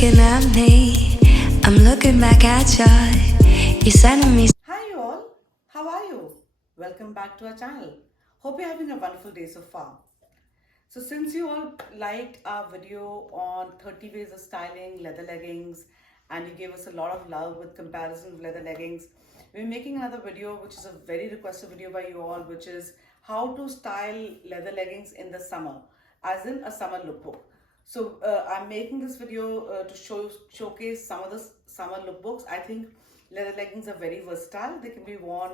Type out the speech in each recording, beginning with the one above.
looking at me, I'm looking back at ya. You're sending me. Hi you all, how are you? Welcome back to our channel. Hope you're having a wonderful day so far. So since you all liked our video on 30 ways of styling leather leggings and you gave us a lot of love with comparison of leather leggings, we're making another video which is a very requested video by you all, which is how to style leather leggings in the summer, as in a summer lookbook. So I'm making this video to showcase some of the summer lookbooks. I think leather leggings are very versatile. They can be worn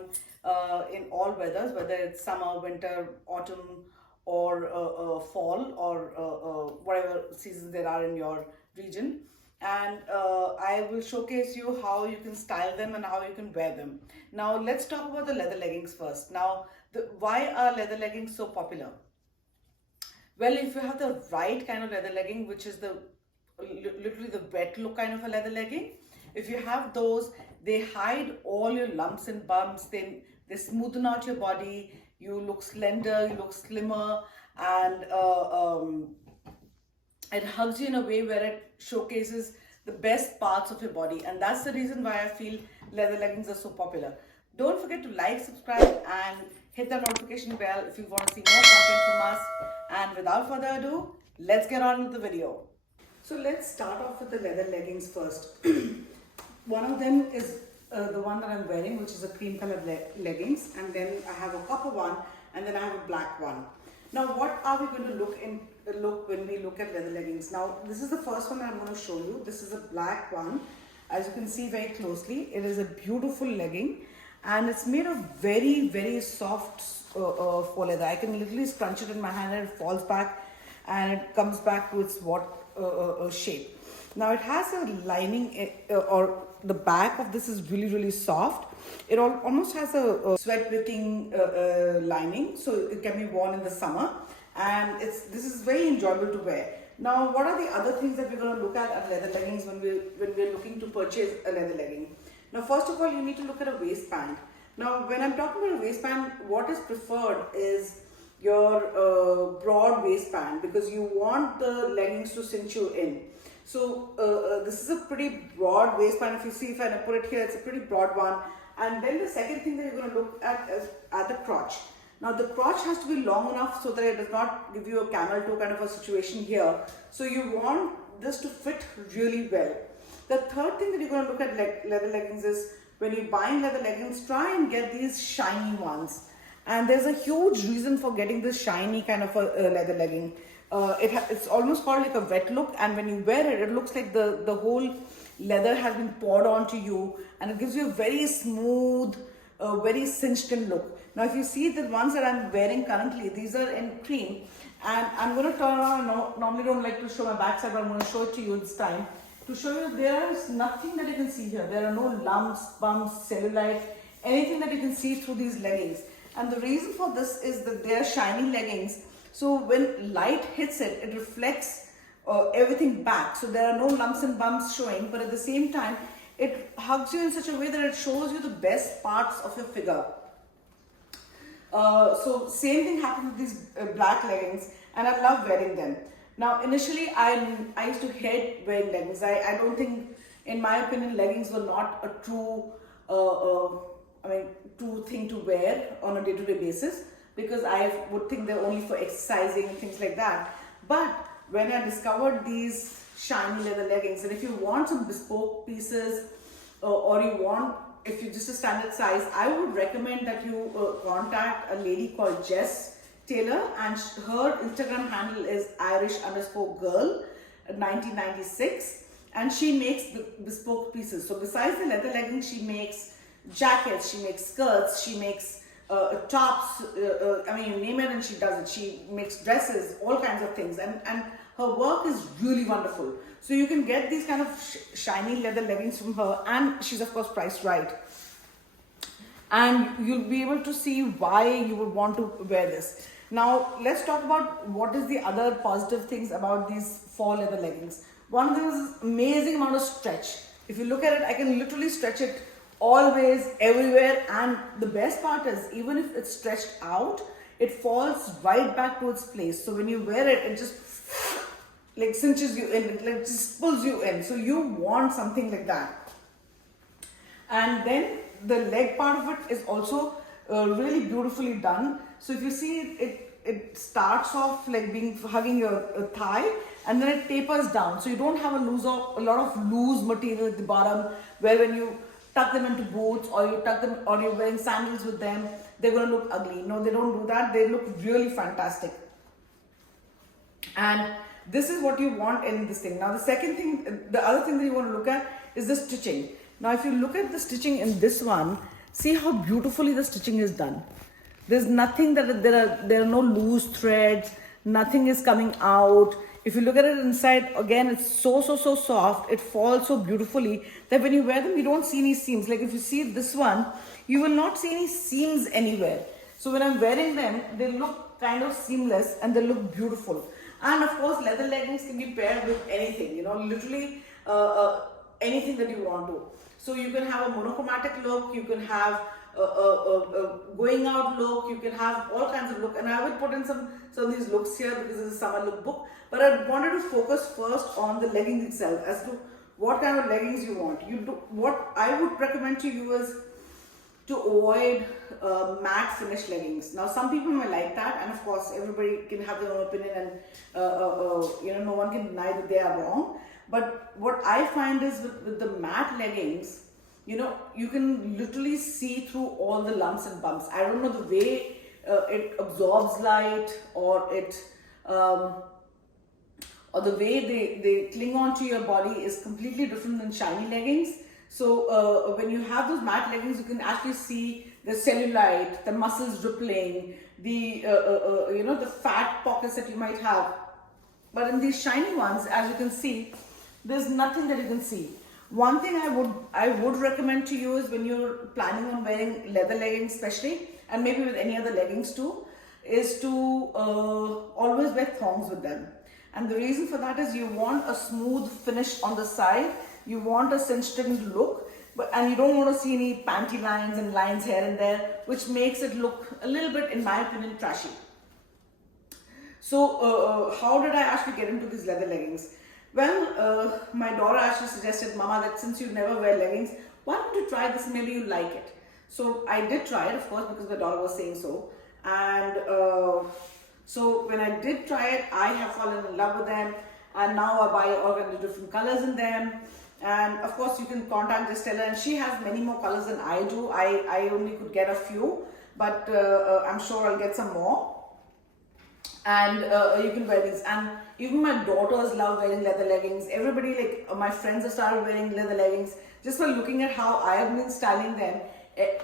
in all weathers, whether it's summer, winter, autumn, or fall, or whatever seasons there are in your region. And I will showcase you how you can style them and how you can wear them. Now let's talk about the leather leggings first. Now, why are leather leggings so popular? Well, if you have the right kind of leather legging, which is the literally the wet look kind of a leather legging, if you have those, they hide all your lumps and bumps. They smoothen out your body. You look slender, you look slimmer, and it hugs you in a way where it showcases the best parts of your body. And that's the reason why I feel leather leggings are so popular. Don't forget to like, subscribe, and hit the notification bell if you want to see more content from us. And without further ado, let's get on with the video. So let's start off with the leather leggings first. One of them is the one that I'm wearing, which is a cream colored leggings, and then I have a copper one, and then I have a black one. Now, what are we going to look when we look at leather leggings? Now, this is the first one that I'm going to show you. This is a black one. As you can see very closely, it is a beautiful legging, and it's made of very, very soft faux leather. I can literally scrunch it in my hand and it falls back and it comes back to its shape. Now it has a lining, or the back of this is really, really soft. It almost has a sweat wicking lining, so it can be worn in the summer, and this is very enjoyable to wear. Now, what are the other things that we're going to look at leather leggings when we're looking to purchase a leather legging? Now, first of all, you need to look at a waistband. Now, when I'm talking about a waistband, what is preferred is your broad waistband, because you want the leggings to cinch you in. So this is a pretty broad waistband. If you see, if I put it here, it's a pretty broad one. And then the second thing that you're going to look at is at the crotch. Now the crotch has to be long enough so that it does not give you a camel toe kind of a situation here. So you want this to fit really well. The third thing that you're going to look at leather leggings is, when you're buying leather leggings, try and get these shiny ones. And there's a huge reason for getting this shiny kind of a leather legging. It's almost called like a wet look, and when you wear it, it looks like the whole leather has been poured onto you, and it gives you a very smooth, very cinched in look. Now if you see the ones that I'm wearing currently, these are in cream, and I'm going to turn around. Normally don't like to show my backside, but I'm going to show it to you this time to show you there is nothing that you can see here. There are no lumps, bumps, cellulite, anything that you can see through these leggings. And the reason for this is that they are shiny leggings. So when light hits it, it reflects everything back. So there are no lumps and bumps showing, but at the same time, it hugs you in such a way that it shows you the best parts of your figure. So same thing happens with these black leggings, and I love wearing them. Now initially I used to hate wearing leggings. I don't think, in my opinion, leggings were not a true true thing to wear on a day-to-day basis, because I would think they're only for exercising and things like that. But when I discovered these shiny leather leggings, and if you want some bespoke pieces, or you want, if you're just a standard size, I would recommend that you contact a lady called Jess Taylor, and her Instagram handle is Irish_girl 1996, and she makes bespoke pieces. So besides the leather leggings, she makes jackets, she makes skirts, she makes tops, you name it and she does it. She makes dresses, all kinds of things, and her work is really wonderful. So you can get these kind of shiny leather leggings from her, and she's of course priced right, and you'll be able to see why you would want to wear this. Now let's talk about what is the other positive things about these fall leather leggings. One of them is amazing amount of stretch. If you look at it, I can literally stretch it always, everywhere, and the best part is, even if it's stretched out, it falls right back to its place. So when you wear it, it just like cinches you in, like just pulls you in. So you want something like that. And then the leg part of it is also really beautifully done. So if you see it starts off like being hugging your thigh, and then it tapers down. So you don't have a lot of loose material at the bottom, where when you tuck them into boots or you tuck them or you're wearing sandals with them, they're going to look ugly. No, they don't do that. They look really fantastic. And this is what you want in this thing. Now the other thing that you want to look at is the stitching. Now if you look at the stitching in this one, see how beautifully the stitching is done. There's nothing that there are no loose threads, nothing is coming out. If you look at it inside, again, it's so soft. It falls so beautifully that when you wear them, you don't see any seams. Like if you see this one, you will not see any seams anywhere. So when I'm wearing them, they look kind of seamless and they look beautiful. And of course, leather leggings can be paired with anything, literally anything that you want to. So you can have a monochromatic look, you can have a going out look, you can have all kinds of look. And I will put in some of these looks here because it's a summer look book. But I wanted to focus first on the leggings itself as to what kind of leggings you want. What I would recommend to you is to avoid matte finish leggings. Now some people may like that, and of course everybody can have their own opinion, and no one can deny that they are wrong. But what I find is with the matte leggings, you can literally see through all the lumps and bumps. I don't know, the way it absorbs light, or or the way they cling onto your body is completely different than shiny leggings. So when you have those matte leggings, you can actually see the cellulite, the muscles rippling, the fat pockets that you might have. But in these shiny ones, as you can see, there's nothing that you can see. One thing I would recommend to you is, when you're planning on wearing leather leggings especially, and maybe with any other leggings too, is to always wear thongs with them. And the reason for that is you want a smooth finish on the side, you want a cinched-in look, and you don't want to see any panty lines and lines here and there, which makes it look a little bit, in my opinion, trashy. So how did I actually get into these leather leggings? Well, my daughter actually suggested, Mama, that since you never wear leggings, why don't you try this, maybe you like it. So I did try it, of course, because my daughter was saying so. And so when I did try it, I have fallen in love with them, and now I buy all kinds of different colors in them. And of course, you can contact Justella, and she has many more colors than I do. I only could get a few, but I'm sure I'll get some more. And you can wear these. And even my daughters love wearing leather leggings. Everybody, like my friends, have started wearing leather leggings. Just by looking at how I have been styling them,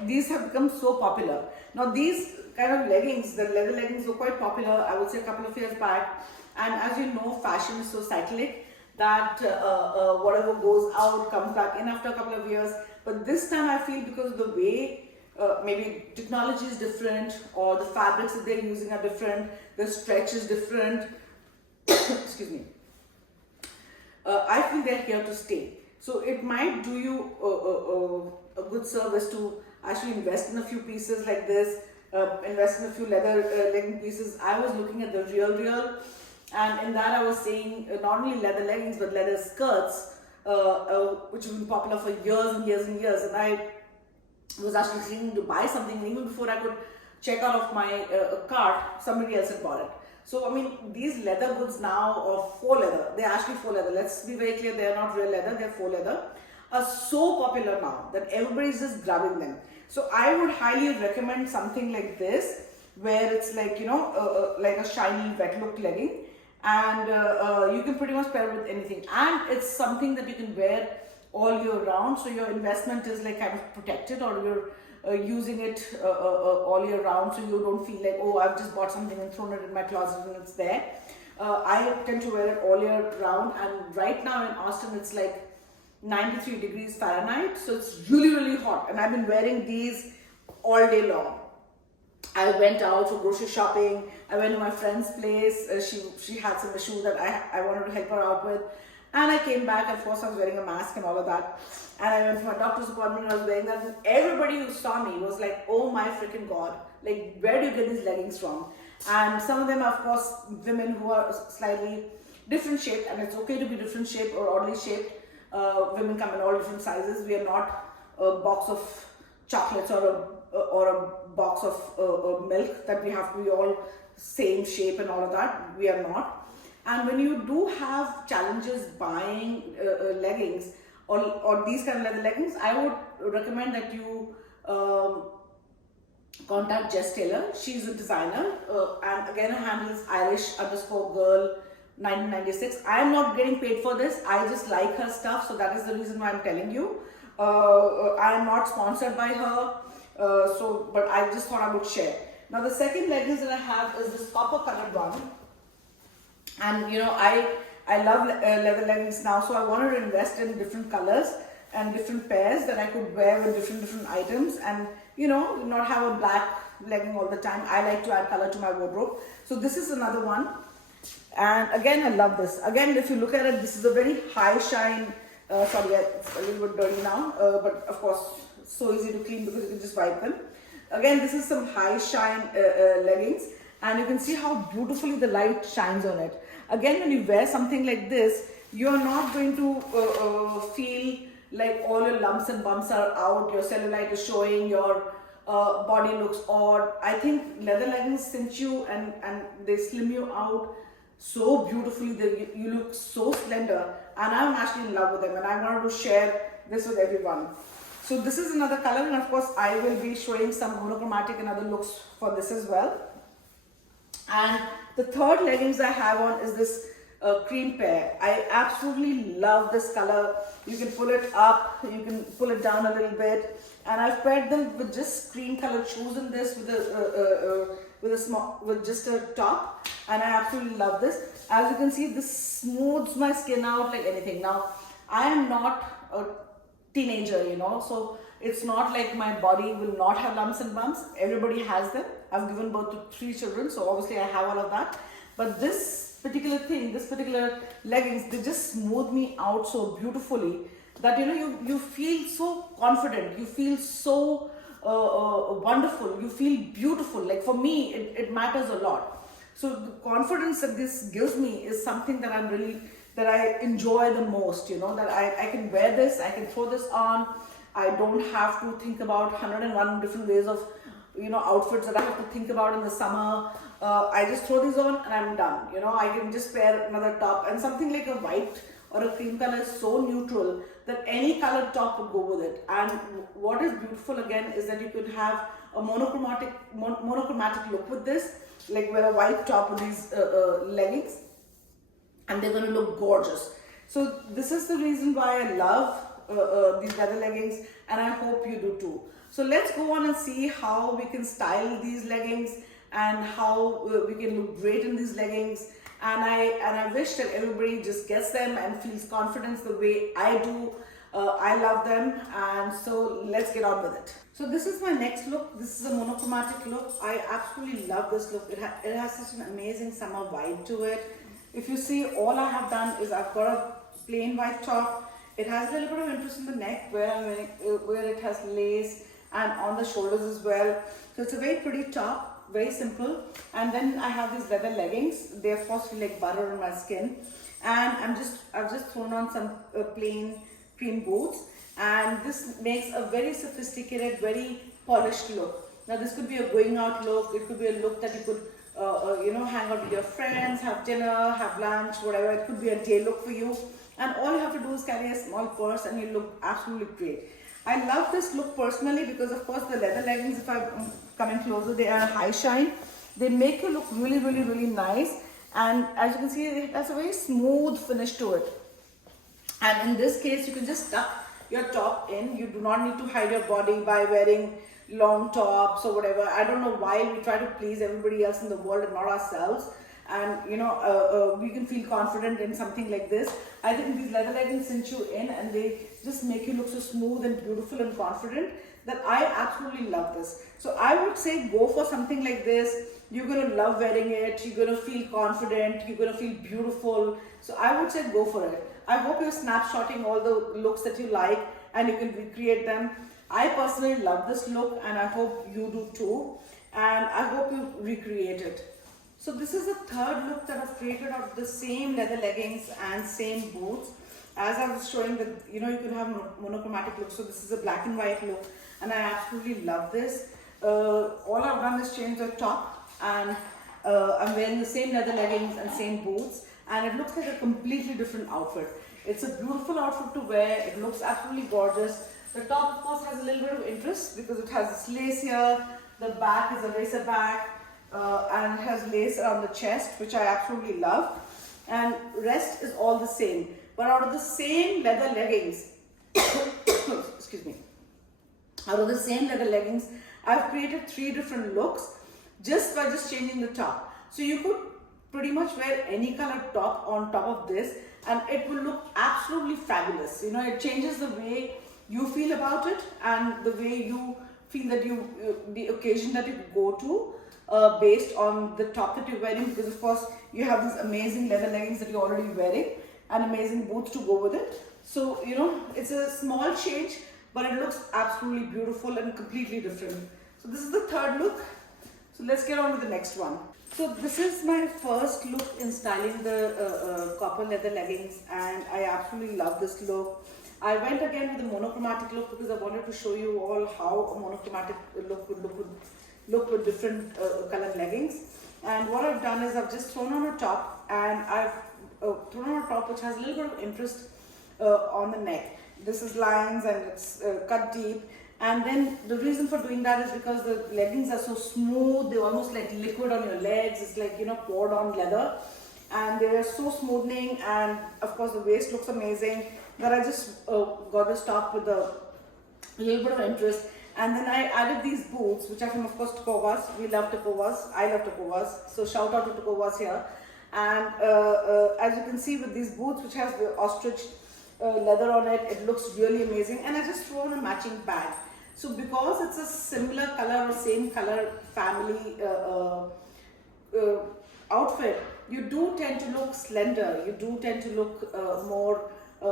these have become so popular. Now these kind of leggings, the leather leggings, were quite popular, I would say, a couple of years back. And as you know, fashion is so cyclic that whatever goes out comes back in after a couple of years. But this time I feel, because of the way maybe technology is different, or the fabrics that they're using are different, the stretch is different, excuse me, I feel they're here to stay. So it might do you a good service to actually invest in a few pieces like this, invest in a few leather legging pieces. I was looking at the Real, and in that I was seeing not only leather leggings but leather skirts, which have been popular for years and years and years. And I was actually thinking to buy something, and even before I could check out of my cart, somebody else had bought it. So I mean, these leather goods now, or faux leather, they're actually faux leather. Let's be very clear, they're not real leather, they're faux leather, are so popular now that everybody's just grabbing them. So I would highly recommend something like this, where it's like, like a shiny wet look legging, and you can pretty much pair it with anything. And it's something that you can wear all year round, so your investment is like kind of protected, or you're using it all year round, so you don't feel like, oh, I've just bought something and thrown it in my closet and it's there. I tend to wear it all year round, and right now in Austin it's like 93 degrees Fahrenheit, so it's really hot, and I've been wearing these all day long. I went out for grocery shopping, I went to my friend's place, she had some issue that I wanted to help her out with, and I came back, and of course I was wearing a mask and all of that, and I went for my doctor's appointment and I was wearing that, and everybody who saw me was like, oh my freaking god, like, where do you get these leggings from? And some of them are, of course, women who are slightly different shaped, and it's okay to be different shaped or oddly shaped. Women come in all different sizes. We are not a box of chocolates or a box of milk that we have to be all same shape and all of that. We are not. And when you do have challenges buying leggings or these kind of leather leggings, I would recommend that you contact Jess Taylor. She's a designer, and again her handle is Irish_girl 1996. I am not getting paid for this. I just like her stuff, so that is the reason why I'm telling you. I am not sponsored by her, but I just thought I would share. Now the second leggings that I have is this copper colored one, and I love leather leggings now, so I wanted to invest in different colors and different pairs that I could wear with different items, and not have a black legging all the time. I like to add color to my wardrobe. So this is another one, and again I love this. Again, if you look at it, this is a very high shine. Sorry, it's a little bit dirty now, but of course so easy to clean because you can just wipe them. Again, this is some high shine leggings, and you can see how beautifully the light shines on it. Again, when you wear something like this, you're not going to feel like all your lumps and bumps are out, your cellulite is showing, your body looks odd. I think leather leggings cinch you and they slim you out so beautifully that you look so slender, and I'm actually in love with them, and I wanted to share this with everyone. So this is another color, and of course I will be showing some monochromatic and other looks for this as well. And the third leggings I have on is this cream pair. I absolutely love this color. You can pull it up, you can pull it down a little bit, and I've paired them with just cream colored shoes in this with just a top, and I absolutely love this. As you can see, this smooths my skin out like anything. Now I am not a teenager, so it's not like my body will not have lumps and bumps. Everybody has them. I've given birth to 3 children, so obviously I have all of that. But this particular leggings, they just smooth me out so beautifully that you feel so confident, you feel so wonderful, you feel beautiful. Like for me, it matters a lot. So the confidence that this gives me is something that I enjoy the most, that I can wear this, I can throw this on. I don't have to think about 101 different ways of outfits that I have to think about in the summer. I just throw these on and I'm done. I can just pair another top, and something like a white or a cream color is so neutral that any colored top would go with it. And what is beautiful again is that you could have a monochromatic look with this, like wear a white top with these leggings, and they're going to look gorgeous. So this is the reason why I love these leather leggings, and I hope you do too. So let's go on and see how we can style these leggings and how we can look great in these leggings. And I wish that everybody just gets them and feels confidence the way I do. I love them, and so let's get on with it. So this is my next look. This is a monochromatic look. I absolutely love this look. It has such an amazing summer vibe to it. If you see, all I have done is I've got a plain white top. It has a little bit of interest in the neck where it has lace, and on the shoulders as well. So it's a very pretty top, very simple. And then I have these leather leggings. They of course feel like butter on my skin. And I've just thrown on some plain cream boots, and this makes a very sophisticated, very polished look. Now this could be a going out look. It could be a look that you could hang out with your friends, have dinner, have lunch, whatever. It could be a day look for you. And all you have to do is carry a small purse and you look absolutely great. I love this look personally because of course the leather leggings, if I'm coming closer, they are high shine. They make you look really, really, really nice. And as you can see, it has a very smooth finish to it. And in this case, you can just tuck your top in. You do not need to hide your body by wearing long tops or whatever. I don't know why we try to please everybody else in the world and not ourselves. And we can feel confident in something like this. I think these leather leggings cinch you in, and they just make you look so smooth and beautiful and confident that I absolutely love this. So I would say go for something like this. You're going to love wearing it. You're going to feel confident. You're going to feel beautiful. So I would say go for it. I hope you're snapshotting all the looks that you like and you can recreate them. I personally love this look, and I hope you do too. And I hope you recreate it. So this is the third look that I've created out of the same leather leggings and same boots. As I was showing that, you know, you can have monochromatic look. So this is a black and white look, and I absolutely love this. All I've done is change the top, and I'm wearing the same leather leggings and same boots, and it looks like a completely different outfit. It's a beautiful outfit to wear. It looks absolutely gorgeous. The top, of course, has a little bit of interest because it has this lace here. The back is a racer back, and has lace around the chest, which I absolutely love. And rest is all the same. But out of the same leather leggings, excuse me, out of the same leather leggings, I've created 3 different looks just by changing the top. So you could pretty much wear any color top on top of this, and it will look absolutely fabulous. You know, it changes the way you feel about it and the way you feel that the occasion that you go to, based on the top that you're wearing, because of course you have these amazing leather leggings that you're already wearing and amazing boots to go with it. So, you know, it's a small change, but it looks absolutely beautiful and completely different. So this is the 3rd look. So let's get on with the next one. So this is my first look in styling the copper leather leggings, and I absolutely love this look. I went again with a monochromatic look because I wanted to show you all how a monochromatic look would look with different colored leggings. And what I've done is I've just thrown on a top, and I've thrown on a top which has a little bit of interest on the neck. This is lines and it's cut deep. And then the reason for doing that is because the leggings are so smooth, they're almost like liquid on your legs. It's like, you know, poured on leather, and they're so smoothing, and of course the waist looks amazing. But I just got this top with a little bit of interest, and then I added these boots, which are from, of course, Tecovas. We love Tecovas. I love Tecovas. So shout out to Tecovas here. And as you can see with these boots, which has the ostrich leather on it, it looks really amazing. And I just threw on a matching bag. So because it's a similar color or same color family outfit, you do tend to look slender. You do tend to look more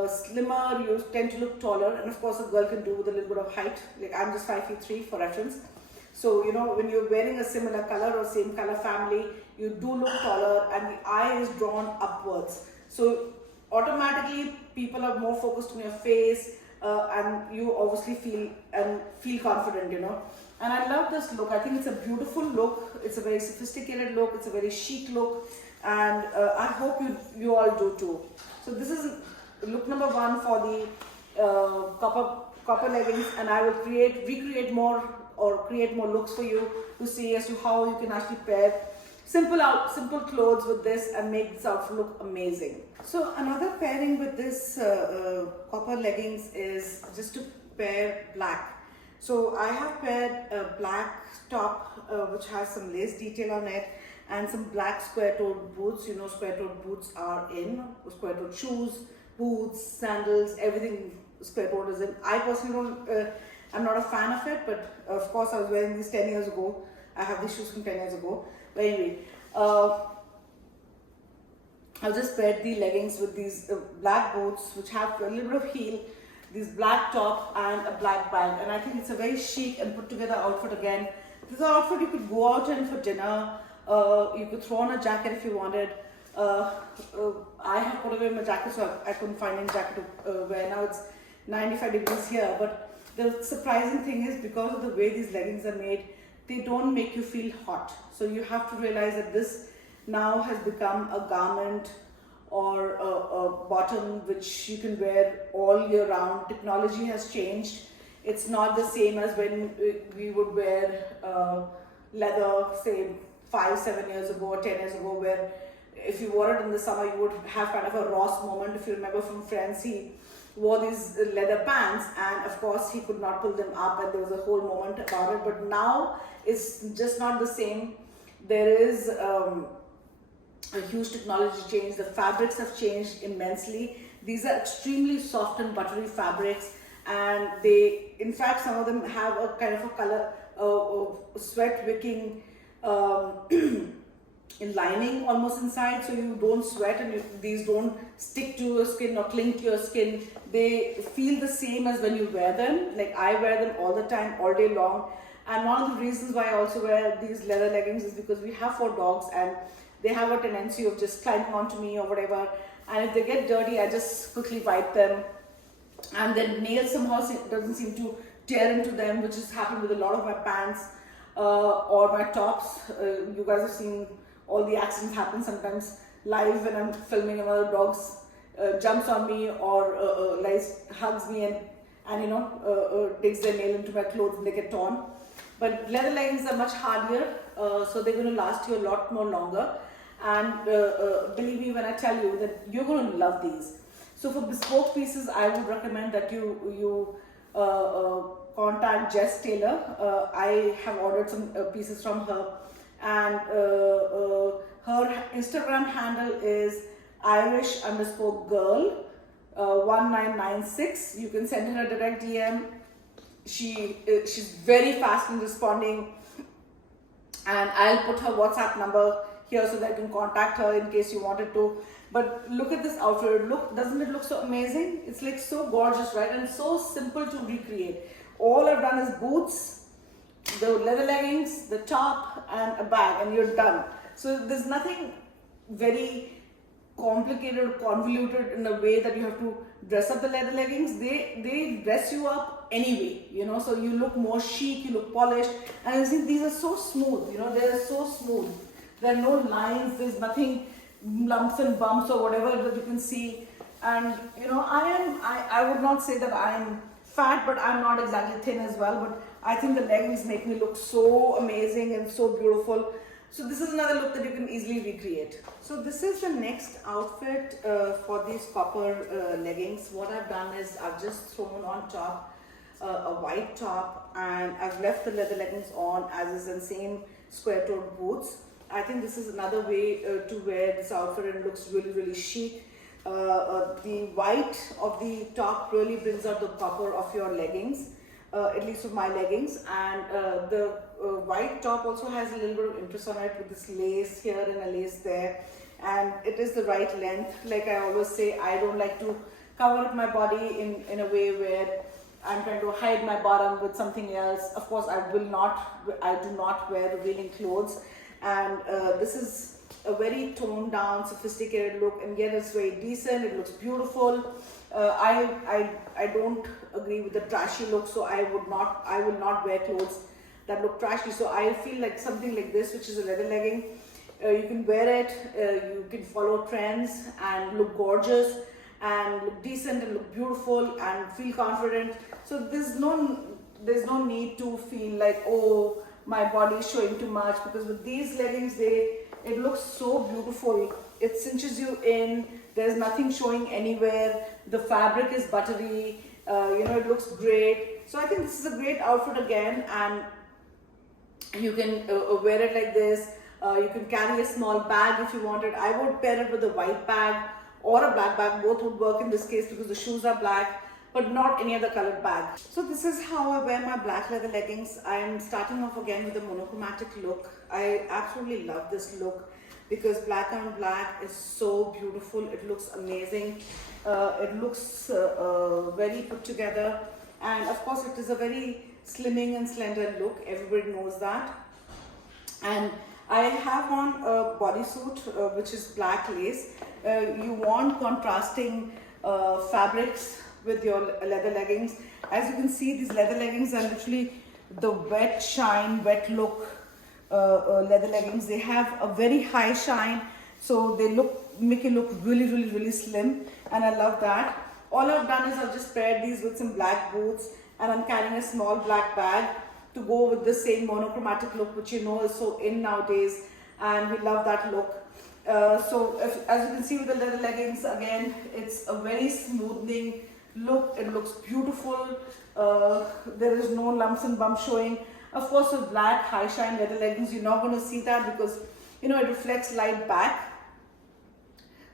slimmer. You tend to look taller. And of course, a girl can do with a little bit of height. Like I'm just 5'3" for reference. So, you know, when you're wearing a similar color or same color family, you do look taller, and the eye is drawn upwards. So automatically people are more focused on your face, and you obviously feel confident, you know. And I love this look. I think it's a beautiful look. It's a very sophisticated look. It's a very chic look, and I hope you all do too. So this is look number 1 for the copper leggings, and I will recreate more or create more looks for you to see as to how you can actually pair simple clothes with this and make this outfit look amazing. So another pairing with this copper leggings is just to pair black. So I have paired a black top which has some lace detail on it, and some black square-toed boots. You know, square-toed boots are in. Square-toed shoes, boots, sandals, everything square-toed is in. I personally don't, I'm not a fan of it, but of course I was wearing these 10 years ago. I have these shoes from 10 years ago. But anyway, I've just paired the leggings with these black boots which have a little bit of heel, this black top and a black bag, and I think it's a very chic and put together outfit again. This is an outfit you could go out in for dinner. You could throw on a jacket if you wanted. I have put away my jacket, so I couldn't find any jacket to wear. Now it's 95 degrees here, but the surprising thing is, because of the way these leggings are made, they don't make you feel hot. So you have to realize that this now has become a garment or a bottom which you can wear all year round. Technology has changed. It's not the same as when we would wear leather, say 5-7 years ago or 10 years ago, where if you wore it in the summer, you would have kind of a Ross moment. If you remember from Friends, he wore these leather pants, and of course he could not pull them up, and there was a whole moment about it. But now it's just not the same. There is a huge technology change. The fabrics have changed immensely. These are extremely soft and buttery fabrics, and they, in fact, some of them have a kind of a color sweat wicking lining almost inside, so you don't sweat, and these don't stick to your skin or cling to your skin. They feel the same as when you wear them. Like I wear them all the time, all day long. And one of the reasons why I also wear these leather leggings is because we have 4 dogs, and they have a tendency of just climbing onto me or whatever. And if they get dirty, I just quickly wipe them. And then nails somehow doesn't seem to tear into them, which has happened with a lot of my pants or my tops. You guys have seen all the accidents happen sometimes live when I'm filming, and one of the dogs jumps on me or hugs me and digs their nail into my clothes and they get torn. But leather leggings are much hardier, so they're going to last you a lot more longer. And believe me when I tell you that you're going to love these. So for bespoke pieces, I would recommend that you contact Jess Taylor. I have ordered some pieces from her, and her Instagram handle is Irish_girl 1996. You can send her a direct DM. She's very fast in responding, and I'll put her WhatsApp number here so that you can contact her in case you wanted to. But look at this outfit. Doesn't it look so amazing? It's like so gorgeous, right? And so simple to recreate. All I've done is boots, the leather leggings, the top, and a bag, and you're done. So there's nothing very complicated or convoluted in the way that you have to dress up the leather leggings. They dress you up anyway, so you look more chic, you look polished. And you see, these are so smooth, they're so smooth. There are no lines, there's nothing lumps and bumps or whatever that you can see. And I would not say that I'm fat, but I'm not exactly thin as well. But I think the leggings make me look so amazing and so beautiful. So this is another look that you can easily recreate. So this is the next outfit for these copper leggings. What I've done is I've just thrown on top a white top, and I've left the leather leggings on as is, and same square-toed boots. I think this is another way to wear this outfit, and it looks really, really chic. The white of the top really brings out the copper of your leggings, at least of my leggings. And the white top also has a little bit of interest on it with this lace here and a lace there. And it is the right length. Like I always say, I don't like to cover up my body in a way where I'm trying to hide my bottom with something else. Of course, I do not wear revealing clothes. And this is a very toned down, sophisticated look, and yet it's very decent. It looks beautiful. I don't agree with the trashy look, so I will not wear clothes that look trashy. So I feel like something like this, which is a leather legging, you can wear it, you can follow trends and look gorgeous and look decent and look beautiful and feel confident. So there's no need to feel like, oh, my body is showing too much, because with these leggings it looks so beautiful. It cinches you in, there's nothing showing anywhere, the fabric is buttery, it looks great. So I think this is a great outfit again, and you can wear it like this. You can carry a small bag if you wanted. I would pair it with a white bag or a black bag. Both would work in this case because the shoes are black, but not any other colored bag. So this is how I wear my black leather leggings. I'm starting off again with a monochromatic look. I absolutely love this look because black on black is so beautiful. It looks amazing. It looks very put together, and of course it is a very slimming and slender look. Everybody knows that. And I have on a bodysuit which is black lace. You want contrasting fabrics with your leather leggings. As you can see, these leather leggings are literally the wet shine, wet look leather leggings. They have a very high shine, so they make you look really, really, really slim, and I love that. All I've done is I've just paired these with some black boots, and I'm carrying a small black bag to go with the same monochromatic look, which is so in nowadays, and we love that look. So as you can see with the leather leggings, again, it's a very smoothing look. It looks beautiful. There is no lumps and bumps showing. Of course, with black high shine leather leggings, you're not going to see that because it reflects light back,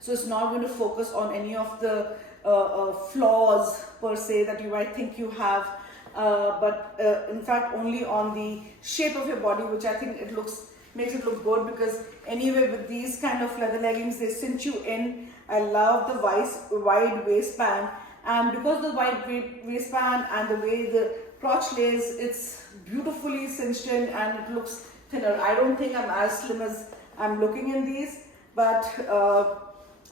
so it's not going to focus on any of the flaws per se that you might think you have, but in fact only on the shape of your body, which I think makes it look good. Because anyway, with these kind of leather leggings, they cinch you in. I love the wide waistband, and because the wide waistband and the way the crotch lays, it's beautifully cinched in and it looks thinner. I don't think I'm as slim as I'm looking in these, but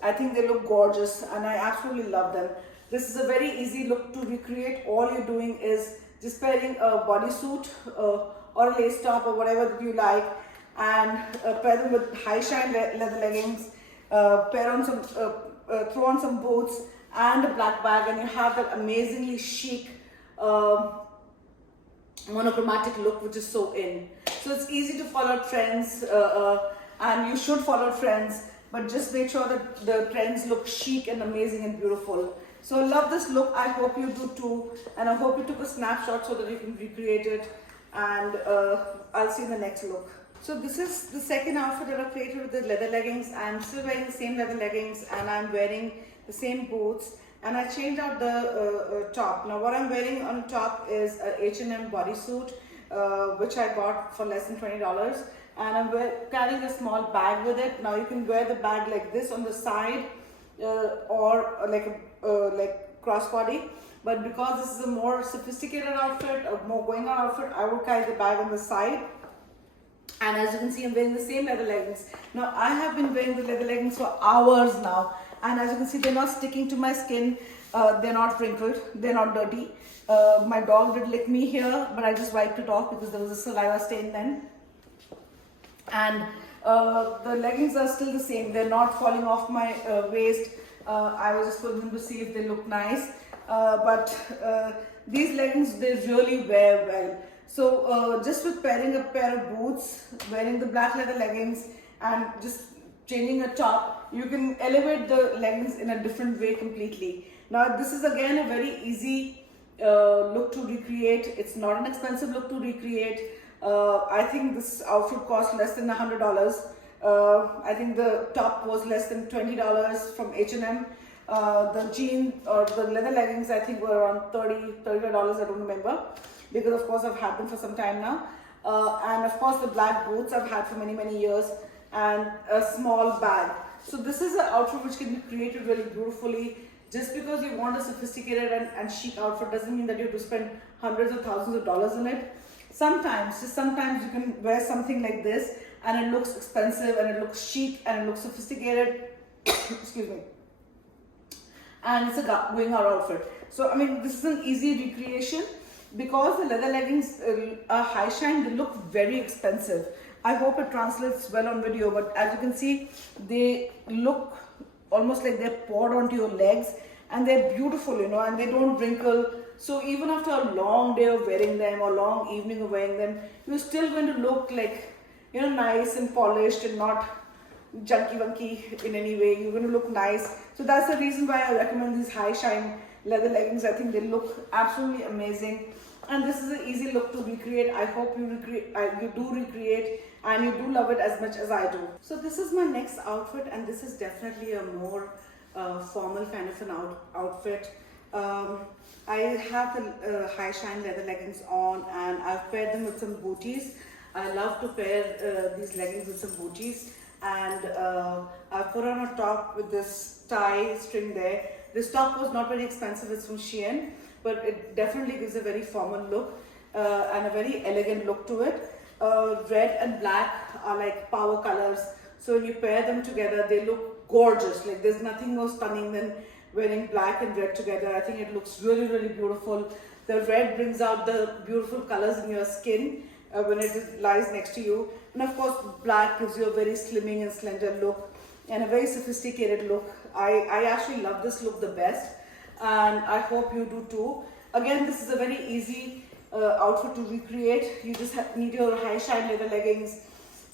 I think they look gorgeous and I absolutely love them. This is a very easy look to recreate. All you're doing is just pairing a bodysuit or a lace top or whatever that you like, and pair them with high shine leather leggings, pair on some, throw on some boots and a black bag, and you have that amazingly chic monochromatic look, which is so in. So it's easy to follow trends, and you should follow trends, but just make sure that the trends look chic and amazing and beautiful. So I love this look. I hope you do too, and I hope you took a snapshot so that you can recreate it, and I'll see you in the next look. So this is the second outfit that I've created with the leather leggings. I'm still wearing the same leather leggings and I'm wearing the same boots, and I changed out the top. Now what I'm wearing on top is a H&M bodysuit, which I got for less than $20, and I'm carrying a small bag with it. Now you can wear the bag like this on the side, or like crossbody, but because this is a more sophisticated outfit, a more going out outfit, I will carry the bag on the side. And as you can see, I'm wearing the same leather leggings. Now I have been wearing the leather leggings for hours now, and as you can see, they're not sticking to my skin, they're not wrinkled, they're not dirty. My dog did lick me here, but I just wiped it off because there was a saliva stain then. And the leggings are still the same, they're not falling off my waist. I was just putting them to see if they look nice, but these leggings, they really wear well. So just with pairing a pair of boots, wearing the black leather leggings, and just changing a top, you can elevate the leggings in a different way completely. Now this is again a very easy look to recreate. It's not an expensive look to recreate. I think this outfit cost less than $100. I think the top was less than $20 from H&M. The jean or the leather leggings, I think, were around $35, I don't remember, because of course I've had them for some time now. And of course the black boots I've had for many years, and a small bag. So this is an outfit which can be created really beautifully. Just because you want a sophisticated and chic outfit doesn't mean that you have to spend hundreds of thousands of dollars on it. Sometimes you can wear something like this and it looks expensive and it looks chic and it looks sophisticated. Excuse me. And it's a going out outfit. So I mean, this is an easy recreation. Because the leather leggings are high shine, they look very expensive. I hope it translates well on video, but as you can see, they look almost like they're poured onto your legs, and they're beautiful, you know, and they don't wrinkle. So even after a long day of wearing them or long evening of wearing them, you're still going to look like, you know, nice and polished and not junky wunky in any way. You're going to look nice. So that's the reason why I recommend these high shine leather leggings. I think they look absolutely amazing, and this is an easy look to recreate. I hope you do recreate and you do love it as much as I do. So this is my next outfit, and this is definitely a more formal kind of an outfit. I have the high shine leather leggings on, and I've paired them with some booties. I love to pair these leggings with some booties, and I've put on a top with this tie string there. This top was not very expensive, it's from Shein, but it definitely gives a very formal look and a very elegant look to it. Red and black are like power colors, so when you pair them together, they look gorgeous. Like there's nothing more stunning than wearing black and red together. I think it looks really beautiful. The red brings out the beautiful colors in your skin when it lies next to you, and of course black gives you a very slimming and slender look and a very sophisticated look. I actually love this look the best, and I hope you do too. Again, this is a very easy outfit to recreate. You just need your high shine leather leggings.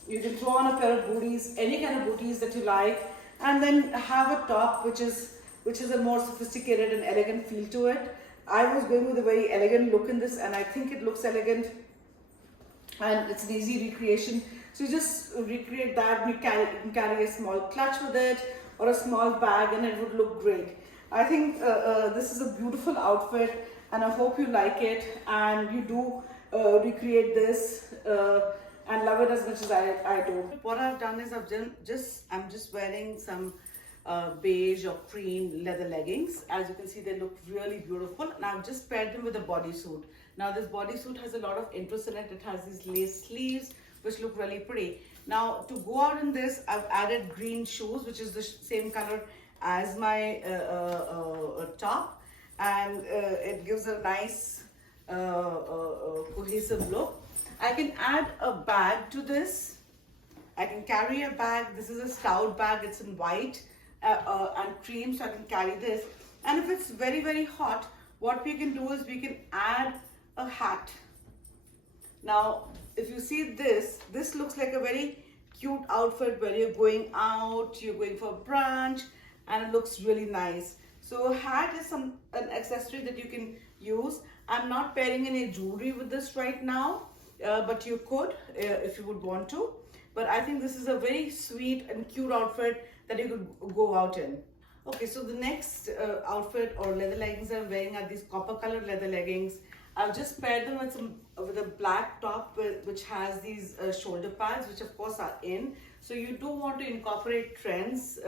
You can throw on a pair of booties, any kind of booties that you like, and then have a top which is a more sophisticated and elegant feel to it. I was going with a very elegant look in this, and I think it looks elegant, and it's an easy recreation. So you just recreate that, and you can carry a small clutch with it or a small bag, and it would look great. I think this is a beautiful outfit, and I hope you like it and you do recreate this and love it as much as I do. What I've done is I'm just wearing some beige or cream leather leggings. As you can see, they look really beautiful, and I've just paired them with a bodysuit. Now this bodysuit has a lot of interest in it. It has these lace sleeves which look really pretty, Now to go out in this, I've added green shoes, which is the same color as my top, and it gives a nice cohesive look. I can add a bag to this. I can carry a bag. This is a stout bag. It's in white and cream, so I can carry this. And if it's very, very hot, what we can do is we can add a hat. Now, if you see this looks like a very cute outfit where you're going out, you're going for brunch, and it looks really nice. So a hat is an accessory that you can use. I'm not pairing any jewelry with this right now, but you could if you would want to. But I think this is a very sweet and cute outfit that you could go out in. Okay, so the next outfit or leather leggings I'm wearing are these copper colored leather leggings. I've just paired them with a black top which has these shoulder pads, which of course are in. So you do want to incorporate trends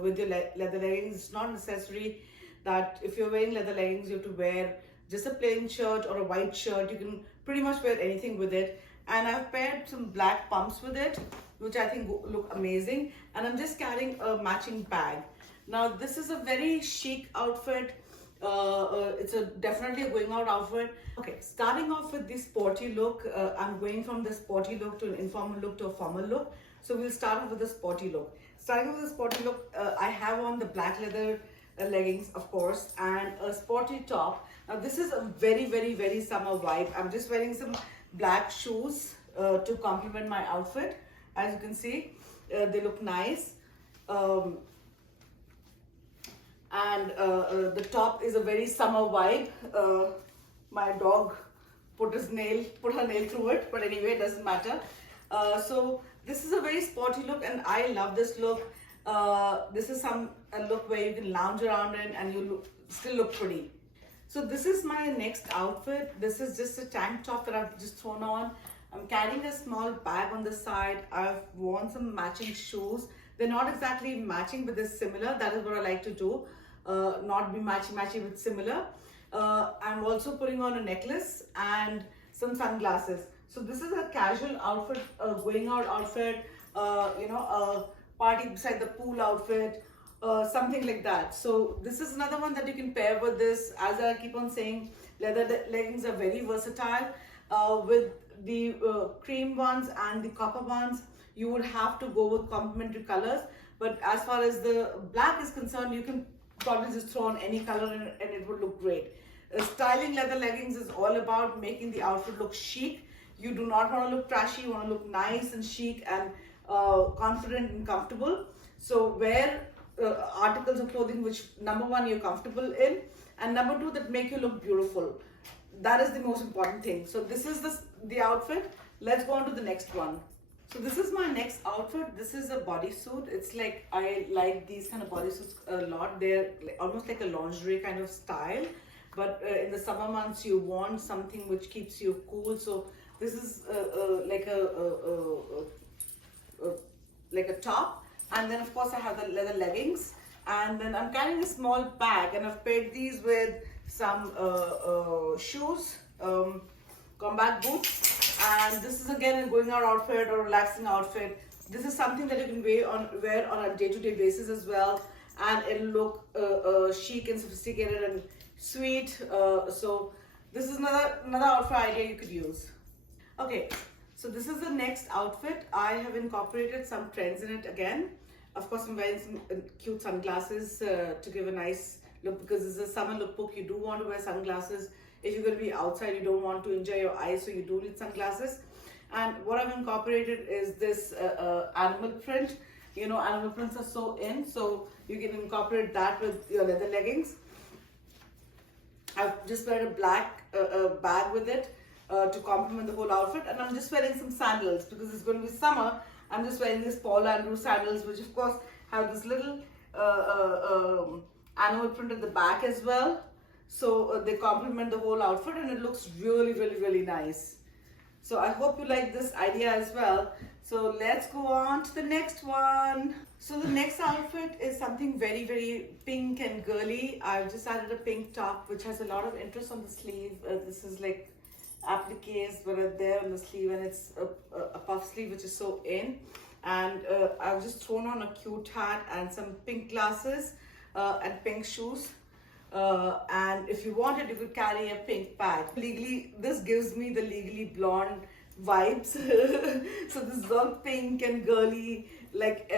with your leather leggings. It's not necessary that if you're wearing leather leggings, you have to wear just a plain shirt or a white shirt. You can pretty much wear anything with it. And I've paired some black pumps with it, which I think look amazing. And I'm just carrying a matching bag. Now this is a very chic outfit. It's definitely a going out outfit. Okay, starting off with the sporty look, I'm going from the sporty look to an informal look to a formal look. So we'll start off with the sporty look. Starting with the sporty look, I have on the black leather leggings, of course, and a sporty top. Now this is a very, very, very summer vibe. I'm just wearing some black shoes to complement my outfit. As you can see, they look nice. And the top is a very summer vibe. My dog put her nail through it, but anyway, it doesn't matter. So this is a very sporty look, and I love this look. This is a look where you can lounge around in and you still look pretty. So this is my next outfit. This is just a tank top that I've just thrown on. I'm carrying a small bag on the side. I've worn some matching shoes. They're not exactly matching, but they're similar. That is what I like to do. Not be matchy, but similar. I'm also putting on a necklace and some sunglasses. So this is a casual outfit, going out outfit, a party beside the pool outfit, something like that. So this is another one that you can pair with this. As I keep on saying, leather leggings are very versatile. With the cream ones and the copper ones, you would have to go with complementary colors. But as far as the black is concerned, you can probably just throw on any color and it would look great. Styling leather leggings is all about making the outfit look chic. You do not want to look trashy. You want to look nice and chic and confident and comfortable. So wear articles of clothing which, number one, you're comfortable in, and number two, that make you look beautiful. That is the most important thing. So this is the outfit. Let's go on to the next one. So this is my next outfit. This is a bodysuit. It's like, I like these kind of bodysuits a lot. They're almost like a lingerie kind of style. But in the summer months, you want something which keeps you cool. So this is like a top. And then of course I have the leather leggings. And then I'm carrying a small bag, and I've paired these with some shoes, combat boots. And this is again a going out outfit or relaxing outfit. This is something that you can wear on a day-to-day basis as well, and it'll look chic and sophisticated and sweet. So this is another outfit idea you could use. Okay, so this is the next outfit. I have incorporated some trends in it again. Of course, I'm wearing some cute sunglasses to give a nice look, because this is a summer lookbook. You do want to wear sunglasses. If you're going to be outside, you don't want to injure your eyes, so you do need sunglasses. And what I've incorporated is this animal print. You know, animal prints are so in, so you can incorporate that with your leather leggings. I've just wear a black bag with it to complement the whole outfit, and I'm just wearing some sandals because it's going to be summer. I'm just wearing these Paul Andrew sandals, which of course have this little animal print at the back as well. So they complement the whole outfit, and it looks really, really, really nice. So I hope you like this idea as well. So let's go on to the next one. So the next outfit is something very, very pink and girly. I've just added a pink top, which has a lot of interest on the sleeve. This is like appliques that are there on the sleeve, and it's a puff sleeve which is so in. And I've just thrown on a cute hat and some pink glasses and pink shoes. And if you wanted, you could carry a pink bag. Legally, this gives me the Legally Blonde vibes. So this is all pink and girly. Like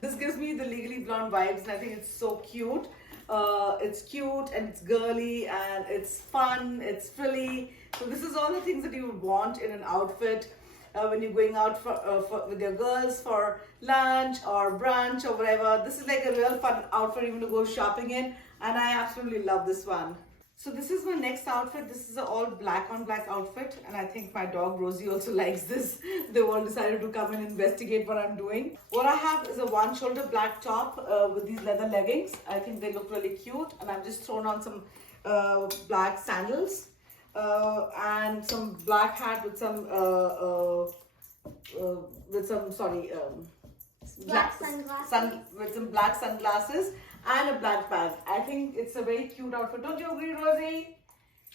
this gives me the Legally Blonde vibes, and I think it's so cute. It's cute and it's girly and it's fun, it's frilly. So this is all the things that you would want in an outfit when you're going out with your girls for lunch or brunch or whatever. This is like a real fun outfit even to go shopping in, and I absolutely love this one. So this is my next outfit. This is an all black on black outfit, and I think my dog Rosie also likes this. They all decided to come and investigate what I'm doing. What I have is a one shoulder black top with these leather leggings. I think they look really cute, and I've just thrown on some black sandals and some black hat with some Black sunglasses. with some black sunglasses and a black bag. I think it's a very cute outfit. Don't you agree, Rosie?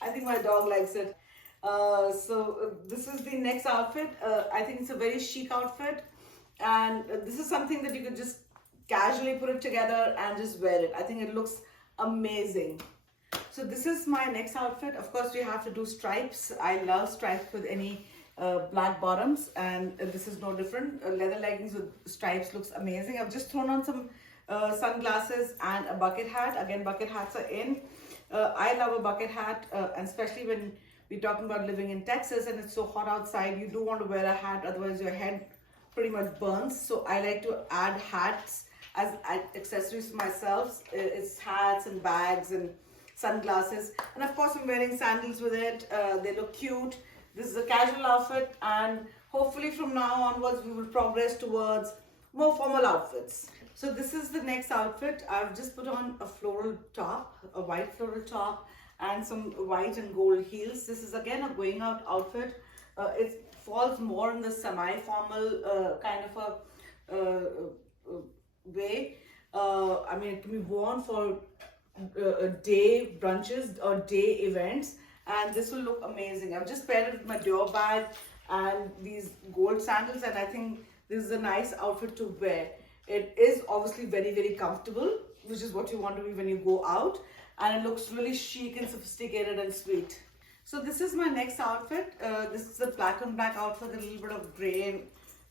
I think my dog likes it. So this is the next outfit. I think it's a very chic outfit, and this is something that you could just casually put it together and just wear it. I think it looks amazing. So this is my next outfit. Of course, we have to do stripes. I love stripes with any black bottoms, and this is no different. Leather leggings with stripes looks amazing. I've just thrown on some sunglasses and a bucket hat. Again, bucket hats are in. I love a bucket hat, and especially when we're talking about living in Texas and it's so hot outside, you do want to wear a hat, otherwise your head pretty much burns. So I like to add hats as accessories for myself. It's hats and bags and sunglasses, and of course I'm wearing sandals with it. They look cute. This is a casual outfit, and hopefully from now onwards we will progress towards more formal outfits. So this is the next outfit. I've just put on a floral top, a white floral top, and some white and gold heels. This is again a going out outfit. It falls more in the semi-formal kind of a way. I mean, it can be worn for day brunches or day events, and this will look amazing. I've just paired it with my Dior bag and these gold sandals, and I think this is a nice outfit to wear. It is obviously very, very comfortable, which is what you want to be when you go out, and it looks really chic and sophisticated and sweet. So this is my next outfit. This is a black and black outfit with a little bit of grey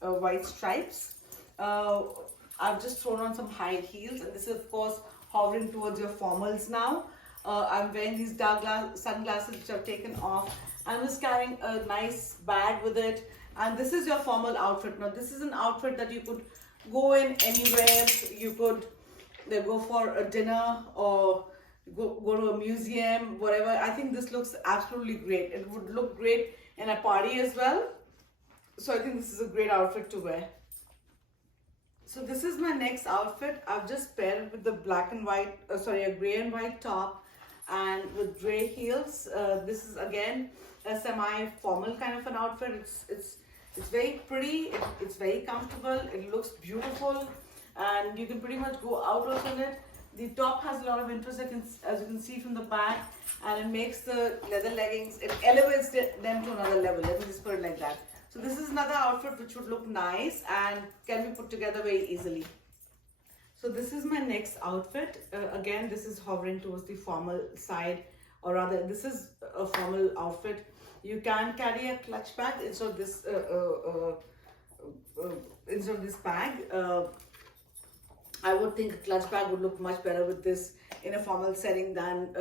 and white stripes. I've just thrown on some high heels, and this is of course hovering towards your formals now. I'm wearing these dark sunglasses which I've taken off. I'm just carrying a nice bag with it, and this is your formal outfit. Now this is an outfit that you could go in anywhere. You could go for a dinner or go to a museum, whatever. I think this looks absolutely great. It would look great in a party as well. So I think this is a great outfit to wear. So this is my next outfit. I've just paired it with the black and white, a gray and white top, and with gray heels. This is again a semi-formal kind of an outfit. It's very pretty. It's very comfortable. It looks beautiful, and you can pretty much go out also in it. The top has a lot of interest, as you can see from the back, and it makes the leather leggings, it elevates them to another level. Let me just put it like that. So this is another outfit which would look nice and can be put together very easily. So this is my next outfit. Again, this is hovering towards the formal side, or rather this is a formal outfit. You can carry a clutch bag instead of this bag. I would think a clutch bag would look much better with this in a formal setting than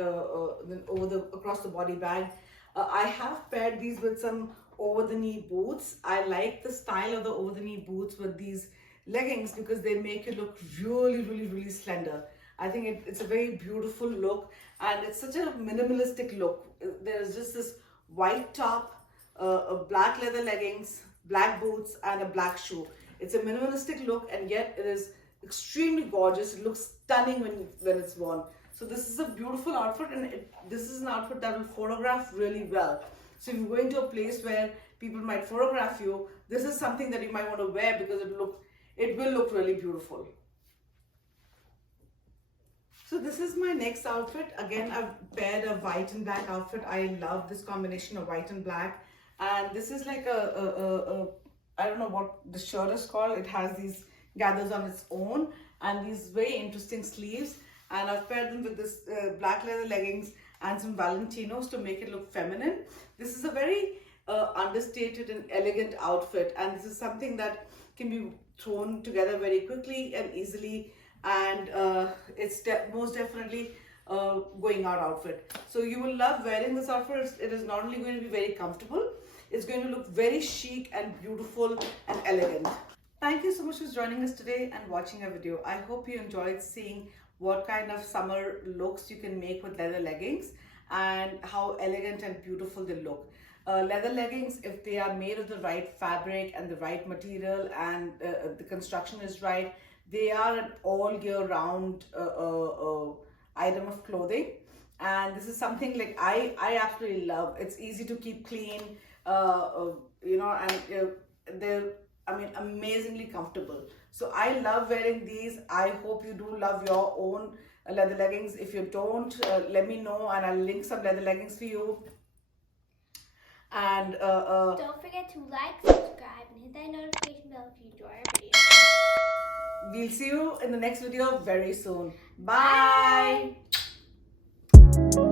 across the body bag. I have paired these with some over the knee boots. I like the style of the over the knee boots with these leggings because they make you look really slender. I think it's a very beautiful look, and it's such a minimalistic look. There's just this white top, a black leather leggings, black boots, and a black shoe. It's a minimalistic look, and yet it is extremely gorgeous. It looks stunning when it's worn. So this is a beautiful outfit, and this is an outfit that will photograph really well. So if you're going to a place where people might photograph you, this is something that you might want to wear because it will look really beautiful. So this is my next outfit. Again, I've paired a white and black outfit. I love this combination of white and black. And this is like I don't know what the shirt is called. It has these gathers on its own and these very interesting sleeves. And I've paired them with this black leather leggings and some Valentinos to make it look feminine. This is a very understated and elegant outfit. And this is something that can be thrown together very quickly and easily. And it's most definitely going out outfit. So you will love wearing this outfit. It is not only going to be very comfortable, it's going to look very chic and beautiful and elegant. Thank you so much for joining us today and watching our video. I hope you enjoyed seeing what kind of summer looks you can make with leather leggings and how elegant and beautiful they look. Leather leggings, if they are made of the right fabric and the right material and the construction is right, they are an all year round item of clothing. And this is something like I absolutely love. It's easy to keep clean, you know, and they're, I mean, amazingly comfortable. So I love wearing these. I hope you do love your own leather leggings. If you don't, let me know and I'll link some leather leggings for you. And don't forget to like, subscribe, and hit that notification bell if you enjoy our video. We'll see you in the next video very soon. Bye. Bye.